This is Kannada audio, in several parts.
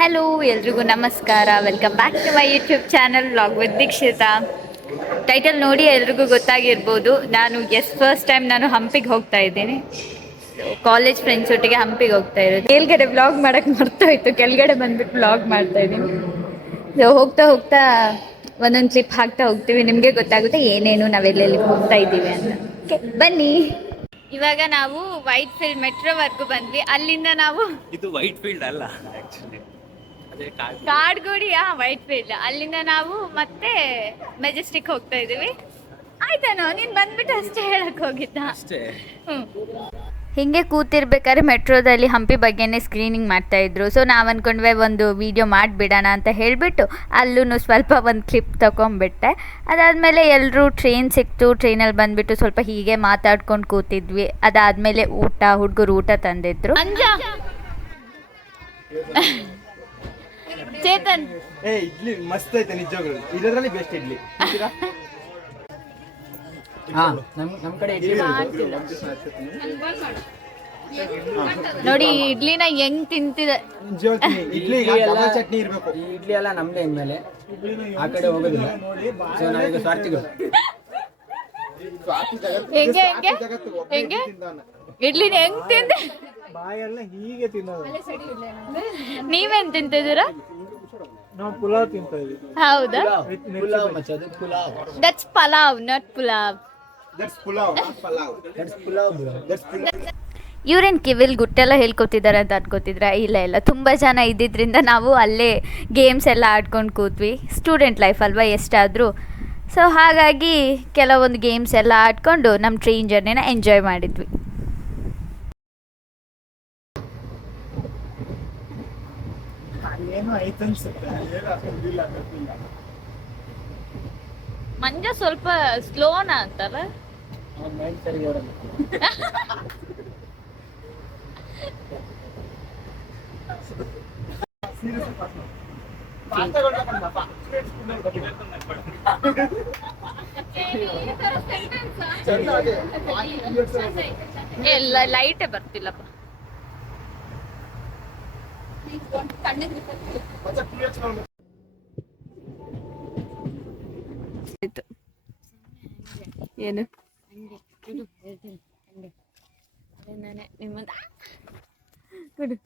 ಹಲೋ ಎಲ್ರಿಗೂ ನಮಸ್ಕಾರ. Welcome back to my YouTube channel vlog with Dikshita title ನೋಡಿ ಎಲ್ರಿಗೂ ಗೊತ್ತಾಗಿರ್ಬೋದು. ನಾನು ಎಸ್ ಫಸ್ಟ್ ಟೈಮ್ ನಾನು ಹಂಪಿಗೆ ಹೋಗ್ತಾ ಇದ್ದೀನಿ. ಕಾಲೇಜ್ ಫ್ರೆಂಡ್ಸ್ ಒಟ್ಟಿಗೆ ಹಂಪಿಗೆ ಹೋಗ್ತಾ ಇರೋದು. ಮೇಲ್ಗಡೆ ವ್ಲಾಗ್ ಮಾಡೋಕ್ಕೆ ಮರ್ತೋಯ್ತು. ಕೆಳಗಡೆ ಬಂದ್ಬಿಟ್ಟು ವ್ಲಾಗ್ ಮಾಡ್ತಾ ಇದ್ದೀನಿ. ಹೋಗ್ತಾ ಹೋಗ್ತಾ ಒಂದೊಂದು ಕ್ಲಿಪ್ ಹಾಕ್ತಾ ಹೋಗ್ತೀವಿ. ನಿಮಗೆ ಗೊತ್ತಾಗುತ್ತೆ ಏನೇನು ನಾವೆಲ್ಲೆಲ್ಲಿ ಹೋಗ್ತಾ ಇದ್ದೀವಿ ಅಂತ. ಬನ್ನಿ. ಇವಾಗ ನಾವು ವೈಟ್ ಫೀಲ್ಡ್ ಮೆಟ್ರೋವರೆಗೂ ಬಂದ್ವಿ. ಅಲ್ಲಿಂದ ನಾವು ಇದು ವೈಟ್ ಫೀಲ್ಡ್ ಅಲ್ಲ ಆಕ್ಚುಲಿ ಅದೇ ಕಾಡು ಕಾಡ್ಗೋಡಿಯಾ ವೈಟ್ ಫೀಲ್ಡ್ ಅಲ್ಲಿಂದ ನಾವು ಮತ್ತೆ ಮೆಜೆಸ್ಟಿಕ್ ಹೋಗ್ತಾ ಇದೀವಿ ಆಯ್ತಾನೋ ನೀನ್ ಬಂದ್ಬಿಟ್ಟು ಅಷ್ಟೇ ಹೇಳಕ್ ಹೋಗಿದ್ದ. ಅಷ್ಟೇ. ಹಿಂಗೆ ಕೂತಿರ್ಬೇಕಾದ್ರೆ ಮೆಟ್ರೋದಲ್ಲಿ ಹಂಪಿ ಬಗ್ಗೆನೇ ಸ್ಕ್ರೀನಿಂಗ್ ಮಾಡ್ತಾ ಇದ್ರು. ಸೊ ನಾವು ಅನ್ಕೊಂಡ್ವಿ ಒಂದು ವಿಡಿಯೋ ಮಾಡಿಬಿಡೋಣ ಅಂತ ಹೇಳಿಬಿಟ್ಟು ಅಲ್ಲೂ ಸ್ವಲ್ಪ ಒಂದು ಕ್ಲಿಪ್ ತೊಗೊಂಬಿಟ್ಟೆ ಅದಾದಮೇಲೆ ಎಲ್ಲರೂ ಟ್ರೈನ್ ಸಿಕ್ತು. ಟ್ರೈನಲ್ಲಿ ಬಂದ್ಬಿಟ್ಟು ಸ್ವಲ್ಪ ಹೀಗೆ ಮಾತಾಡ್ಕೊಂಡು ಕೂತಿದ್ವಿ. ಅದಾದಮೇಲೆ ಊಟ ಹುಡುಗರು ಊಟ ತಂದಿದ್ರು. ಚೇತನ್. ಏ ಇಡ್ಲಿ ಮಸ್ತ್ ಐತೆ ನಿಜವಾಗ್ಲೂ. ಇದರಲ್ಲಿ ಬೆಸ್ಟ್ ಇಡ್ಲಿ. ತಿಂತೀರಾ? ಹಾ ನಮ್ ನಮ್ ಕಡೆ ಇಡ್ಲಿ ನೋಡಿ ಇಡ್ಲಿನ ಹೆಂಗ್ ತಿಂತಿದೆ. ನಿಜವಾಗ್ಲೂ ತಿನ್ನಿ. ಇಡ್ಲಿ ಇಡ್ಲಿ ಎಲ್ಲ- ಡಬಲ್ ಚಟ್ನಿ ಇರ್ಬೇಕು. ಈ ಇಡ್ಲಿ ಎಲ್ಲ ನಮ್ದೇ ಇನ್ಮೇಲೆ. ಆ ಕಡೆ ಹೋಗೋದಿಲ್ಲ. ಸೊ ನಾವೀಗ ಸ್ವಾರ್ಥಿಗಳು. ಹೆಂಗೆ ಹೆಂಗೆ? ಹೆಂಗೆ? ಇಡ್ಲಿನ ಹೆಂಗ್ ತಿಂದೆ? ಬಾಯೆಲ್ಲ ಹೀಗೆ ತಿನ್ನೋದು. ನೀವೇನ್ ತಿಂತಿದ್ದೀರಾ? ನಾವು ಪುಲಾವ್ ತಿಂತ ಇದೀವಿ ಹೌದಾ ಪುಲಾವ್ ಮಚ್ಚ ಅದು pulao. That's palav not pulao that's pulao palav that's pulao bro. That's pulao ಇವ್ರೇನು ಕಿವಿಲ್ ಗುಟ್ಟೆಲ್ಲ ಹೇಳ್ಕೊತಿದ್ದಾರೆ ಅಂತ ಅನ್ಕೋತಿದ್ರ? ಇಲ್ಲ ಇಲ್ಲ. ತುಂಬ ಜನ ಇದ್ದಿದ್ರಿಂದ ನಾವು ಅಲ್ಲೇ ಗೇಮ್ಸ್ ಎಲ್ಲ ಆಡ್ಕೊಂಡು ಕೂತ್ವಿ. ಸ್ಟೂಡೆಂಟ್ ಲೈಫ್ ಅಲ್ವಾ ಎಷ್ಟಾದರೂ. ಸೊ ಹಾಗಾಗಿ ಕೆಲವೊಂದು ಗೇಮ್ಸ್ ಎಲ್ಲ ಆಡ್ಕೊಂಡು ನಮ್ಮ ಟ್ರೈನ್ ಜರ್ನಿನ ಎಂಜಾಯ್ ಮಾಡಿದ್ವಿ. ಏನೋ ಐತೆ ಅನ್ಸುತ್ತೆ ಏನೋ ಅಷ್ಟೊಂದಿಲ್ಲ ಗೊತ್ತಿಲ್ಲ ಮಂಜ ಸ್ವಲ್ಪ ಸ್ಲೋನ ಅಂತಲ್ಲ ಅವ್ನ್ mind ಸರಿ ಇರಲ್ಲ. ಎಲ್ಲ ಲೈಟೇ ಬರ್ತಿಲ್ಲಪ್ಪ ಆಯ್ತು ಏನು ನಾನೇ ನಿಮ್ಮದು ಕೊಡು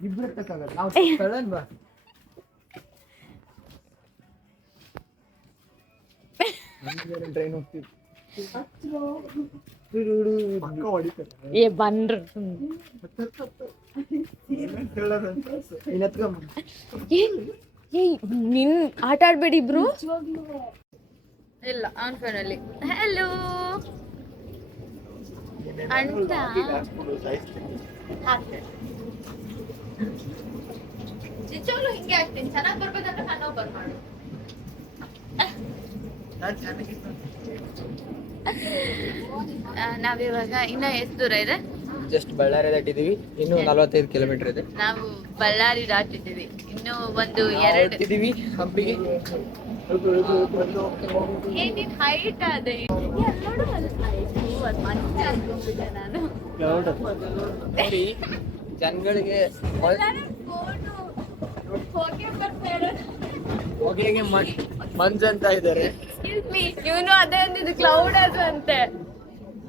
ಇಬ್ರು ಎತ್ತಕ್ಕಾಗಲ್ಲ. ನಾವ್ ತಳ್ಳೋಣ ಬಾ. ಟ್ರೈನ್ ಹೋಗ್ತಿತ್ತು ಪಕ್ಕ ಹೊಡಿತಾರೆ ಏ ಹೇಳೋದಂತ ನೀನ್ ಆಟ ಆಡ್ಬೇಡಿ ಇಬ್ರು. ಇಲ್ಲ, ಅವನ ಫೋನಲ್ಲಿ ಹಲೋ ಅಂತ. ಹಿಂಗೆ. ಆಗ್ತೀನಿ. ಚೆನ್ನಾಗಿ ಬರ್ಬೇಕಂದ್ರೆ ನಾನು ಬರ್ಬಾರ್ದು. ನಾವಿವಾಗ ಇನ್ನ ಎಷ್ಟು ದೂರ ಇದೆ ಜಸ್ಟ್ ಬಳ್ಳಾರಿ ದಾಟಿದೀವಿ ಇನ್ನು ನಲವತ್ತೈದು ಕಿಲೋಮೀಟರ್ ಇದೆ ನಾವು ಬಳ್ಳಾರಿ ದಾಟಿದ್ದೀವಿ ಇನ್ನು ಒಂದು ಎರಡು ಹಂಪಿಗೆ ಏನಿನ್ ಹೈಟ್ ಅದೇ ನಾನು ಜನಗಳಿಗೆ ಹೋಗಿ. ಹೊಗೆಗೆ ಮಂಜ್ ಅಂತ ಇದ್ದಾರೆ. ಇವನು ಅದೇ ಅಂದಿದ್ದು ಕ್ಲೌಡ್ ಅದು ಅಂತೆ.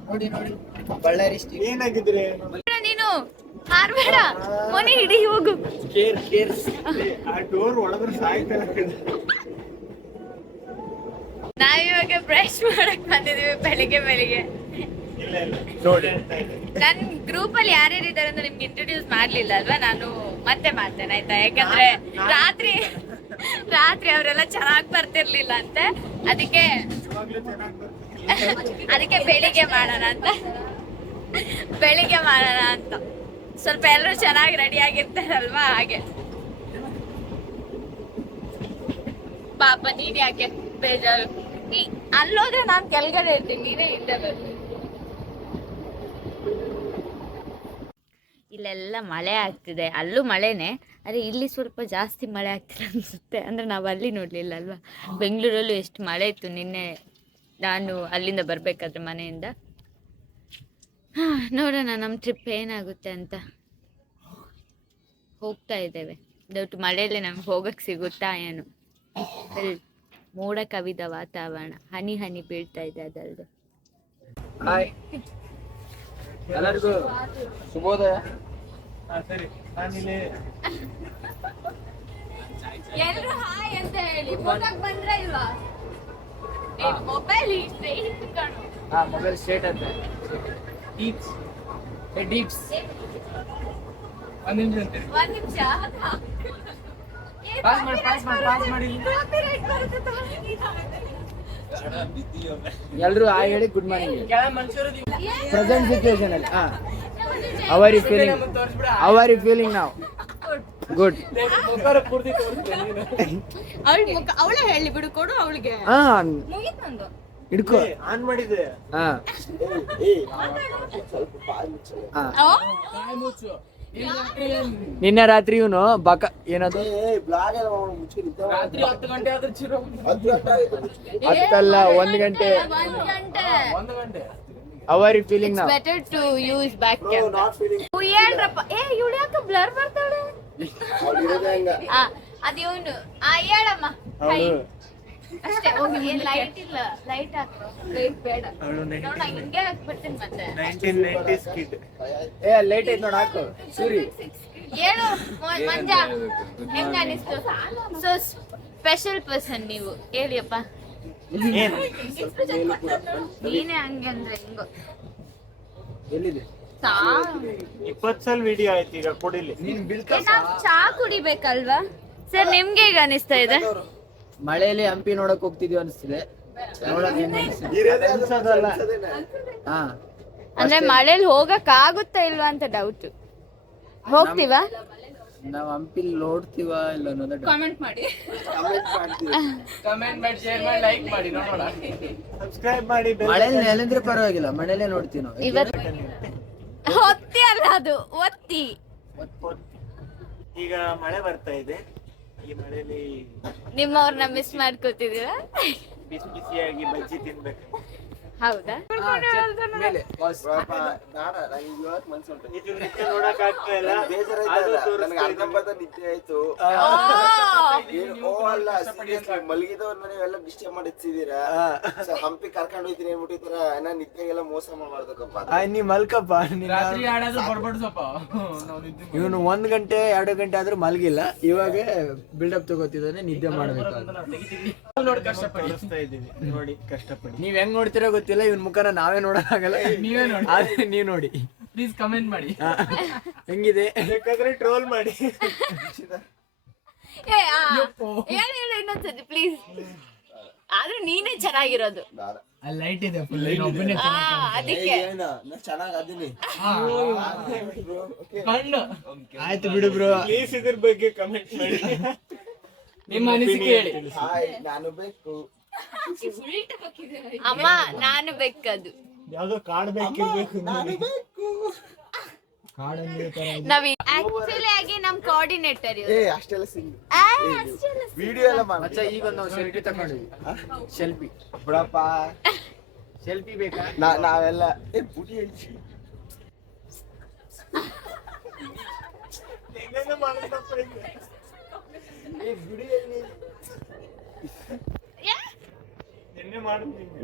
ನೋಡಿ ನೋಡಿ ಬಳ್ಳಾರಿ ಏನಾಗಿದ್ರೆ ನೀನು? ಹಾರ್ಬೇಡ ಮನೆ ಹಿಡಿ ಹೋಗು. Care care. ಆ ಡೋರ್ ಒಳದ್ರೆ ಸಾಯ್ತಲ್ಲ ನಾವಿವಾಗ ಬ್ರಷ್ ಮಾಡಕ್ ಬಂದಿದೀವಿ ಬೆಳಿಗ್ಗೆ ಬೆಳಿಗ್ಗೆ. ನೋಡಿ ನನ್ ಗ್ರೂಪ್ ಅಲ್ಲಿ ಯಾರ್ಯಾರು ಇದಾರೆ ಅಂತ ನಿಮ್ಗೆ ಇಂಟ್ರೊಡ್ಯೂಸ್ ಮಾಡ್ಲಿಲ್ಲ ಅಲ್ವಾ? ನಾನು ಮತ್ತೆ ಮಾಡ್ತೇನೆ ಆಯ್ತಾ? ಯಾಕಂದ್ರೆ ರಾತ್ರಿ ರಾತ್ರಿ ಅವರೆಲ್ಲ ಚೆನ್ನಾಗ್ ಬರ್ತಿರ್ಲಿಲ್ಲ ಅಂತೆ. ಅದಕ್ಕೆ ಅದಕ್ಕೆ ಬೆಳಿಗ್ಗೆ ಮಾಡೋಣ ಅಂತ. ಬೆಳಿಗ್ಗೆ ಮಾಡೋಣ ಅಂತ. ಸ್ವಲ್ಪ ಎಲ್ಲರೂ ಚೆನ್ನಾಗಿ ರೆಡಿ ಆಗಿರ್ತಾರಲ್ವಾ ಹಾಗೆ. ಪಾಪ, ನೀನ್ ಯಾಕೆ ಬೇಜಾರು? ಅಲ್ಲೋದ್ರೆ ನಾನ್ ಕೆಳಗಡೆ ಇರ್ತೀನಿ, ನೀನೇ ಹಿಂದೆ ಇಲ್ಲೆಲ್ಲ ಮಳೆ ಆಗ್ತಿದೆ. ಅಲ್ಲೂ ಮಳೆನೇ. ಆದರೆ ಇಲ್ಲಿ ಸ್ವಲ್ಪ ಜಾಸ್ತಿ ಮಳೆ ಆಗ್ತಿದೆ ಅನ್ಸುತ್ತೆ. ಅಂದ್ರೆ ನಾವು ಅಲ್ಲಿ ನೋಡಲಿಲ್ಲ ಅಲ್ವಾ ಬೆಂಗಳೂರಲ್ಲೂ ಎಷ್ಟು ಮಳೆ ಇತ್ತು ನಿನ್ನೆ. ನಾನು ಅಲ್ಲಿಂದ ಬರಬೇಕಾದ್ರೆ ಮನೆಯಿಂದ. ನೋಡೋಣ ನಮ್ಮ ಟ್ರಿಪ್ ಏನಾಗುತ್ತೆ ಅಂತ. ಹೋಗ್ತಾ ಇದ್ದೇವೆ. ದೊಡ್ಡ ಮಳೆಯಲ್ಲಿ ನಮ್ಗೆ ಹೋಗಕ್ಕೆ ಸಿಗುತ್ತಾ ಏನು? ಮೋಡ ಕವಿದ ವಾತಾವರಣ. ಹನಿ ಹನಿ ಬೀಳ್ತಾ ಇದೆ ಅದಲ್ಲದೆ ಹಾಯ್ ಎಲ್ಲರಿಗೂ ಶುಭೋದಯ. ಎಲ್ಲರೂ ಹಾಯ್ ಅಂತ ಹೇಳಿ. ಫೋಟೋಗೆ ಬಂದ್ರೆ ಇಲ್ವಾ? ಮೊಬೈಲ್ ಹಾ. ಮೊಬೈಲ್ ಸ್ಟೇಟ್ ಅಂತ. ಡೀಪ್ಸ್ ಏ ಡೀಪ್ಸ್ ಒಂದು ನಿಮಿಷ ಅಂತೀರಿ ಒಂದ್ ನಿಮಿಷ ಪಾಸ್ ಮಾಡಿ ಪಾಸ್ ಮಾಡಿ ಪಾಸ್ ಮಾಡಿ. ಎಲ್ಲರೂ ಹಾಯ್ ಹೇಳಿ ಗುಡ್ ಮಾರ್ನಿಂಗ್ ಪ್ರೆಸೆಂಟ್ ಸಿಚುವೇಶನ್ ಅಲ್ಲಿ ಹಾ. Are you feeling are you feeling ನಾವು ಗುಡ್ ಅವಳೇ ಹೇಳಿ ಬಿಡು ಕೊಡು ಅವಳಿಗೆ. ಹಾ. ಹಿಡ್ಕೋ ಆನ್ ಮಾಡಿದ್ರೆ. ಹಾ. ಹಾ. ನಿನ್ನೆ ರಾತ್ರಿ ಇವನು ಬಕ ಏನದು? ಹತ್ತಲ್ಲ ಒಂದ್ ಗಂಟೆ. ಯು ಫೀಲಿಂಗ್ ನಾವು better to use back camera ಹೇಳ್ರಪ್ಪ? ಏ ಇವಳು ಯಾಕೆ ಬ್ಲರ್ ಬರ್ತಾಳೆ ಆ ಅದ್ ಇವನು ಆ ಹೇಳಮ್ಮ. ಹೈ ಅಷ್ಟೇ ಹೋಗಿ ಏನ್ ಲೈಟ್ ಇಲ್ಲ ಲೈಟ್ ಹಾಕು. ಲೈಟ್ ಬೇಡ. ನೋಡ ಹಿಂಗೆ ಹಾಕ್ಬಿಡ್ತೀನಿ ಮತ್ತೆ. ನೈನ್ಟೀನ್ ನೈನ್ಟೀಸ್ ಕಿಡ್ ಏ ಲೈಟ್ ಐತ್ ನೋಡ್ ಹಾಕು. ಸೂರಿ. ಏನು ಮಂಜ. ಹೆಂಗ ಅನಿಸ್ತು? ಸೊ ಸ್ಪೆಷಲ್ ಪರ್ಸನ್ ನೀವು. ಹೇಳಿಯಪ್ಪ. ಏನು? ನೀನೇ ಹಂಗೆ ಅಂದ್ರೆ ಹಿಂಗೋ. ಎಲ್ಲಿದೆ? ಚಾ ಇಪ್ಪತ್ತು ಸಲ ವಿಡಿಯೋ ಆಯ್ತು ಈಗ ಕೊಡಿಲಿ. ನೀನ್ ಬಿಲ್ ಏ, ನಾವ್ ಚಾ ಕುಡಿಬೇಕಲ್ವಾ? ಸರ್ ನಿಮ್ಗೆ ಈಗ ಅನಿಸ್ತಾ ಇದೆ? ಮಳೆಯಲ್ಲಿ ಹಂಪಿ ನೋಡಕ್ ಹೋಗ್ತಿದ್ವಿ ಅನಿಸ್ತಿದೆ. ನೋಡಕ್ ಹೆಂಗ್ ಅನಿಸ್ತಿದೆ? ಅನ್ಸೋದಲ್ಲ ಹಾ. ಅಂದ್ರೆ ಮಳೇಲಿ ಹೋಗಕ್ ಆಗುತ್ತಾ ಇಲ್ವಾ ಅಂತ ಡೌಟ್ ಹೋಗ್ತೀವಾ? ನಾವ್ ಹಂಪಿ ನೋಡ್ತೀವ ಇಲ್ಲ ಅನ್ನೋದೇ doubt. ಕಾಮೆಂಟ್ ಮಾಡಿ. ಸಬ್ಸ್ಕ್ರೈಬ್ ಮಾಡಿ bell ಮಳೆಯಲ್ಲಿ ನೆನೆದ್ರೆ ಪರವಾಗಿಲ್ಲ ಮಳೆಯಲ್ಲೇ ನೋಡ್ತೀವಿ ನಾವು. ಇವತ್ತು ಒತ್ತಿ ಅಲ್ಲ ಅದು ಒತ್ತಿ. ಒತ್ತಿ. ಈಗ ಮಳೆ ಬರ್ತಾ ಇದೆ. ಈ ಮಳೆಯಲ್ಲಿ ನಿಮ್ಮವ್ರನ್ನ ಮಿಸ್ ಮಾಡ್ಕೋತಿದೀರಾ ಬಿಸಿ ಬಿಸಿಯಾಗಿ ಬಜ್ಜಿ ತಿನ್ಬೇಕು. ಹೌದಾ? ಮೇಲೆ. ಇದು ನಿತ್ಯ ನೋಡಕ್ ಆಗ್ತಾ ಇಲ್ಲ. ಡಿಸ್ಟರ್ಬ್ ಹಂಪಿ ಕರ್ಕೊಂಡು ಹೋಯ್ತೀನಿ ಏನ ನಿದ್ದೆಗೆಲ್ಲ ಮೋಸ ಮಾಡ್ಬೇಕಪ್ಪ ನೀ ಮಲ್ಕಪ್ಪ. ಇವನು ಒಂದ್ ಗಂಟೆ ಎರಡು ಗಂಟೆ ಆದ್ರೂ ಮಲಗಿಲ್ಲ. ಇವಾಗ ಬಿಲ್ಡಪ್ ತಗೋತಿದ್ದಾನೆ ನಿದ್ದೆ ಮಾಡ್ಬೇಕು ತೋರಿಸ್ತಾ ಇದ್ದೀನಿ ನೋಡಿ ಕಷ್ಟಪಡಿ. ನೀವ್ ಹೆಂಗ್ ನೋಡ್ತೀರ ಗೊತ್ತಿಲ್ಲ ಇವನ್ ಮುಖನ ನಾವೇ ನೋಡೋಕ್ಕಾಗಲ್ಲ ನೀವೇ ನೋಡಿ. ನೀವ್ ನೋಡಿ. ಪ್ಲೀಸ್ ಕಮೆಂಟ್ ಮಾಡಿ. ಹೆಂಗಿದೆ? ಬೇಕಾದ್ರೆ ಟ್ರೋಲ್ ಮಾಡಿ. ಏ, ಆ, ಹೇಳು ಹೇಳು ಇನ್ನೊಂದ್ಸತಿ ಪ್ಲೀಸ್ ಆದ್ರೆ ನೀನೇ ಚೆನ್ನಾಗಿರೋದು. ಲೈಟ್ ಇದೆ ಆ, ಅದಕ್ಕೆ. ಚೆನ್ನಾಗ್ ಅದೀನಿ ಆಯ್ತು ಬಿಡು ಬ್ರೋ ಪ್ಲೀಸ್ ಇದ್ರ ಬಗ್ಗೆ ಕಮೆಂಟ್ ಮಾಡಿ. ನಿಮ್ಮ ಅನಿಸಿಕೆ ಹೇಳಿ ಹಾಯ್ ನಾನು ಬೆಕ್ಕು. ಅಮ್ಮ ನಾನು ಬೆಕ್ಕದು. ಯಾವ್ದೋ ಕಾಡ್ ಬೇಕಿರ್ಬೇಕು ನಾನು ಬೇಕು ನಾವ್ ಆಕ್ಚುಲಿ ಆಗಿ ನಮ್ ಕೋಆರ್ಡಿನೇಟರ್ ಏ ಅಷ್ಟೆಲ್ಲ ಸಿಂಗ್. ವಿಡಿಯೋ ಎಲ್ಲ ಮಾಡ. ಮಚ್ಚ ಈಗ ನಾವು ಸೆಲ್ಫಿ ತಗೊಂಡಿದ್ವಿ ಸೆಲ್ಫಿ ಬಿಡಪ್ಪ. ಸೆಲ್ಫಿ ಬೇಕಾ? ನಾವೆಲ್ಲ ಏ ಹೆಂಗೆಂಗ ಇದು? ಏ ವಿಡಿಯೋ ನಿನ್ನೆ ಮಾಡಿದ್ದೀನಿ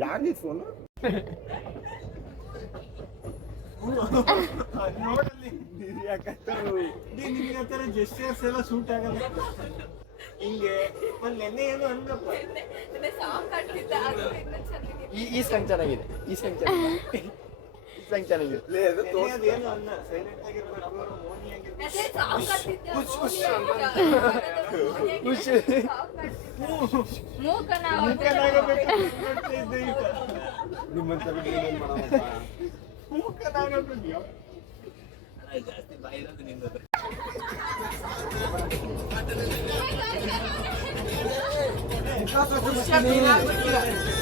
ಯಾರ್ದು ಫೋನ್ ಅದ್ ನೋಡಲ್ಲಿ. ನಿನ್ಗೆ ಆ ಥರ ಜೆಸ್ಟರ್ಸ್ ಎಲ್ಲ ಸೂಟ್ ಆಗಲ್ಲ. ಹಿಂಗೆ ಮತ್ತೆ ನೆನ್ನೆ ಏನು ಅಂದಪ್ಪ ಈ ಈ ಸಾಂಗ್ ಚೆನ್ನಾಗಿದೆ. ಈ ಸಾಂಗ್ ಚೆನ್ನಾಗಿದೆ. ಈ ಸಾಂಗ್ ಚೆನ್ನಾಗಿದೆ. ಅನ್ನ. ಸೈಲೆಂಟ್ ಆಗಿರ್ಬೇಕು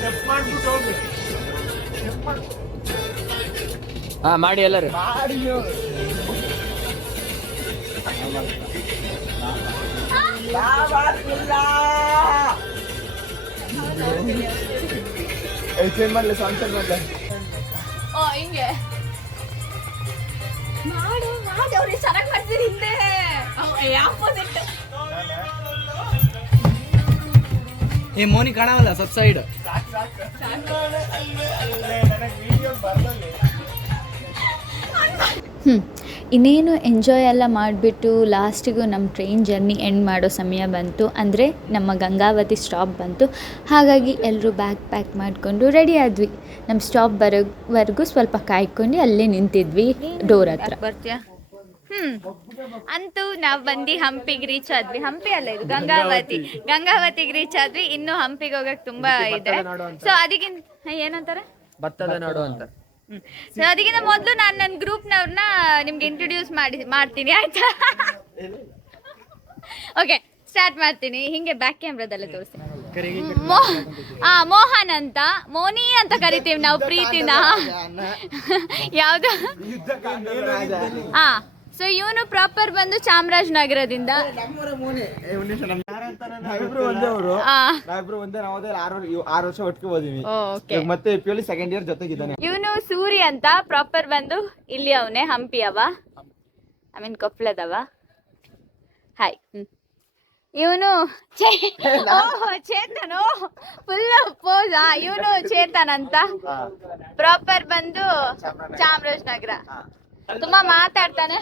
ಚೆಕ್ ಮಾಡ್ಬಿಟ್ಟು ಹೋಗ್ಬೇಕು ಹಾ ಮಾಡಿ ಎಲ್ಲರೂ. ಎಕ್ಸ್ಪ್ಲೇನ್ ಮಾಡ್ಲಿ ಸಾಂಗ್ ಮಾಡ್ಲಿ ಓ ಹಿಂಗೆ ಅವ್ರಿಗೆ ಚೆನ್ನಾಗಿ ಮಾಡ್ತೀರಿ ಹಿಂದೆ ಆಪೋಸಿಟ್ ಏ ಮೋನಿ ಕಾಣವಲ್ಲ ಸಬ್ ಸೈಡ್ ನನಗೆ ವಿಡಿಯೋ ಬರ್ದಲ್ಲಿ ಹ್ಞೂ ಇನ್ನೇನು ಎಂಜಾಯ್ ಎಲ್ಲ ಮಾಡಿಬಿಟ್ಟು ಲಾಸ್ಟಿಗೂ ನಮ್ಮ ಟ್ರೈನ್ ಜರ್ನಿ ಎಂಡ್ ಮಾಡೋ ಸಮಯ ಬಂತು. ಅಂದರೆ ನಮ್ಮ ಗಂಗಾವತಿ ಸ್ಟಾಪ್ ಬಂತು. ಹಾಗಾಗಿ ಎಲ್ಲರೂ ಬ್ಯಾಗ್ ಪ್ಯಾಕ್ ಮಾಡಿಕೊಂಡು ರೆಡಿ ಆದ್ವಿ. ನಮ್ಮ ಸ್ಟಾಪ್ ಬರೋವರೆಗೂ ಸ್ವಲ್ಪ ಕಾಯ್ಕೊಂಡು ಅಲ್ಲೇ ನಿಂತಿದ್ವಿ ಡೋರ್ ಹತ್ರ. ಬರ್ತೀಯಾ? ಹ್ಞೂ ಅಂತೂ ನಾವು ಬಂದು ಹಂಪಿಗೆ ರೀಚ್ ಆದ್ವಿ. ಹಂಪಿ ಅಲ್ಲ ಇದು ಗಂಗಾವತಿ. ಗಂಗಾವತಿಗೆ ರೀಚ್ ಆದ್ವಿ. ಇನ್ನು ಹಂಪಿಗೆ ಹೋಗಕ್ಕೆ ತುಂಬಾ ಇದೆ. ಸೊ ಅದಕ್ಕಿಂತ ಏನಂತಾರೆ? ಭತ್ತದ ನಾಡು ಅಂತ. ಸೊ ಅದಕ್ಕಿಂತ ಮೊದಲು ನಾನು ನನ್ನ ಗ್ರೂಪ್ನವ್ರನ್ನ ನಿಮ್ಗೆ ಇಂಟ್ರೊಡ್ಯೂಸ್ ಮಾಡಿ ಮಾಡ್ತೀನಿ ಆಯ್ತಾ? ಓಕೆ ಸ್ಟಾರ್ಟ್ ಮಾಡ್ತೀನಿ. ಹಿಂಗೆ ಬ್ಯಾಕ್ ಕ್ಯಾಮ್ರಾದಲ್ಲೇ ತೋರಿಸ್ತೀನಿ ಆ ಮೋಹನ್ ಅಂತ. ಮೋನಿ ಅಂತ ಕರಿತೀವಿ ನಾವು ಪ್ರೀತಿನ. ಯಾವುದು? ಹಾ ಸೊ ಇವನು ಪ್ರಾಪರ್ ಬಂದು ಚಾಮರಾಜನಗರದಿಂದ ಮತ್ತೆ ಸೆಕೆಂಡ್ ಇಯರ್ ಜೊತೆಗಿದ್ದಾನೆ. ಇವನು ಸೂರಿ ಅಂತ ಪ್ರಾಪರ್ ಬಂದು ಇಲ್ಲಿ ಅವನೇ ಹಂಪಿ ಅವ. ಐ ಮೀನ್ ಕೊಪ್ಪಳದವ ಹಾಯ್ ಇವನು ಚೇತನ್. ಫುಲ್ ಪೋಸ್ ಇವನು ಚೇತನ್ ಅಂತ. ಪ್ರಾಪರ್ ಬಂದು ಚಾಮರಾಜನಗರ. ತುಂಬಾ ಮಾತಾಡ್ತಾನೆ.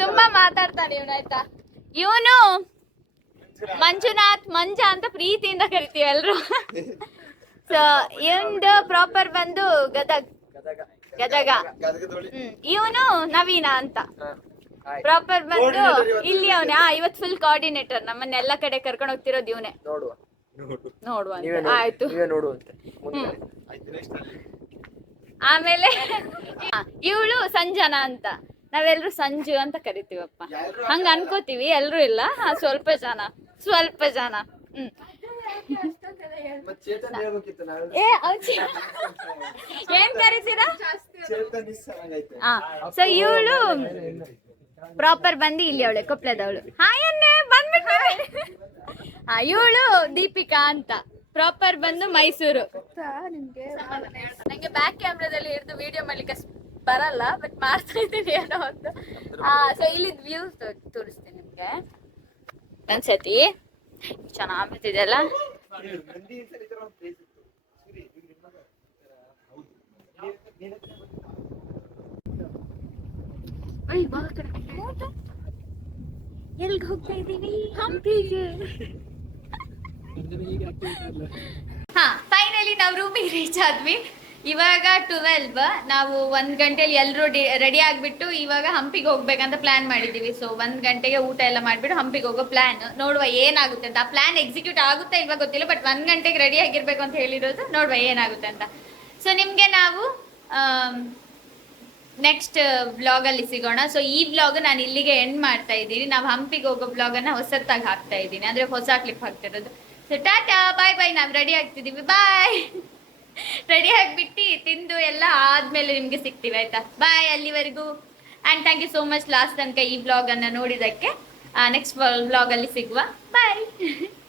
ತುಂಬಾ ಮಾತಾಡ್ತಾನೆ ಇವನು ಆಯ್ತಾ? ಇವನು ಮಂಜುನಾಥ್ ಮಂಜ ಅಂತ ಪ್ರೀತಿಯಿಂದ ಕರಿತೀವಿ ಎಲ್ರು. ಸೊ ಇವಂದು ಪ್ರಾಪರ್ ಬಂದು ಗದಗ್. ಗದಗ. ಇವನು ನವೀನ ಅಂತ. ಪ್ರಾಪರ್ ಬಂದು ಇಲ್ಲಿ ಅವನೇ. ಆ ಇವತ್ತು ಫುಲ್ ಕೋಆರ್ಡಿನೇಟರ್ ನಮ್ಮನ್ನ ಎಲ್ಲ ಕಡೆ ಕರ್ಕೊಂಡು ಹೋಗ್ತಿರೋದು ಇವನೇ. ನೋಡುವ. ಆಯ್ತು. ಹ್ಮ್. ಆಮೇಲೆ ಇವಳು ಸಂಜನಾ ಅಂತ. ನಾವೆಲ್ಲರೂ ಸಂಜು ಅಂತ ಕರಿತೀವಪ್ಪ. ಹಂಗ ಅನ್ಕೋತೀವಿ ಎಲ್ರು ಇಲ್ಲ. ಹಾ, ಸ್ವಲ್ಪ ಜನ. ಸ್ವಲ್ಪ ಜನ. ಹ್ಮ್. ಏನ್ ಕರಿತೀರಾ? ಹಾ ಸೊ ಇವಳು ಪ್ರಾಪರ್ ಬಂದು ಇಲ್ಲಿ ಅವಳೆ ಕೊಪ್ಪಳದವಳು ಹಾಯ್ ಅನ್ನೆ ಬಂದ್ಬಿಟ್ಟು ಹಾ ಇವಳು ದೀಪಿಕಾ ಅಂತ. ಪ್ರಾಪರ್ ಬಂದು ಮೈಸೂರು. ನಂಗೆ ಬ್ಯಾಕ್ ಕ್ಯಾಮ್ರಾದಲ್ಲಿ ಹಿಡಿದು ವಿಡಿಯೋ ಮಾಡ್ಲಿಕ್ಕೆ ಬರಲ್ಲ ಬಟ್ ಮಾಡ್ತಾ ಇದ್ದೀನಿ ಏನೋ ಒಂದು. ಸೊ ಇಲ್ಲಿ ವ್ಯೂಸ್ ತೋರಿಸ್ತೀನಿ ನಿಮ್ಗೆ. ಒಂದ್ಸತಿ. ಚೆನ್ನಾಗಿ ಬರ್ತಿದೆಯಲ್ಲ ಎಲ್ಗೆ ಹೋಗ್ತಾ ಇದ್ದೀವಿ? ಹಂಪಿಗೆ. ಹಾ ಫೈನಲಿ ನಾವು ರೂಮಿಗೆ ರೀಚ್ ಆದ್ವಿ. ಇವಾಗ ಟುವೆಲ್ವ್ ನಾವು ಒಂದ್ ಗಂಟೆಲಿ ಎಲ್ಲರೂ ರೆಡಿ ಆಗ್ಬಿಟ್ಟು ಇವಾಗ ಹಂಪಿಗೆ ಹೋಗ್ಬೇಕಂತ ಪ್ಲಾನ್ ಮಾಡಿದೀವಿ. ಸೊ ಒಂದ್ ಗಂಟೆಗೆ ಊಟ ಎಲ್ಲ ಮಾಡ್ಬಿಟ್ಟು ಹಂಪಿಗೆ ಹೋಗೋ ಪ್ಲಾನ್ ನೋಡುವ ಏನಾಗುತ್ತೆ ಅಂತ. ಆ ಪ್ಲಾನ್ ಎಕ್ಸಿಕ್ಯೂಟ್ ಆಗುತ್ತಾ ಇಲ್ವಾ ಗೊತ್ತಿಲ್ಲ ಬಟ್ ಒಂದ್ ಗಂಟೆಗೆ ರೆಡಿ ಆಗಿರ್ಬೇಕು ಅಂತ ಹೇಳಿರೋದು ನೋಡುವ ಏನಾಗುತ್ತೆ ಅಂತ. ಸೊ ನಿಮ್ಗೆ ನಾವು ನೆಕ್ಸ್ಟ್ ವ್ಲಾಗಲ್ಲಿ ಸಿಗೋಣ. ಸೊ ಈ ಬ್ಲಾಗ್ ನಾನು ಇಲ್ಲಿಗೆ ಎಂಡ್ ಮಾಡ್ತಾ ಇದ್ದೀನಿ. ನಾವು ಹಂಪಿಗೆ ಹೋಗೋ ವ್ಲಾಗನ್ನ ಹೊಸತ್ತಾಗಿ ಹಾಕ್ತಾ ಇದ್ದೀನಿ. ಅಂದ್ರೆ ಹೊಸ ಕ್ಲಿಪ್ ಹಾಕ್ತಿರೋದು. ಸೊ ಟಾಟಾ ಬಾಯ್ ಬಾಯ್ ನಾವು ರೆಡಿ ಆಗ್ತಿದ್ದೀವಿ ಬಾಯ್ ರೆಡಿ ಆಗಿಬಿಟ್ಟು ತಿಂದು ಎಲ್ಲ ಆದ್ಮೇಲೆ ನಿಮ್ಗೆ ಸಿಗ್ತೀವಿ, ಆಯ್ತಾ? ಬಾಯ್ ಅಲ್ಲಿವರೆಗೂ. And thank you so much last ತನಕ ಈ ಬ್ಲಾಗನ್ನು ನೋಡಿದ್ದಕ್ಕೆ. ನೆಕ್ಸ್ಟ್ ಬ್ಲಾಗಲ್ಲಿ ಸಿಗುವ. ಬಾಯ್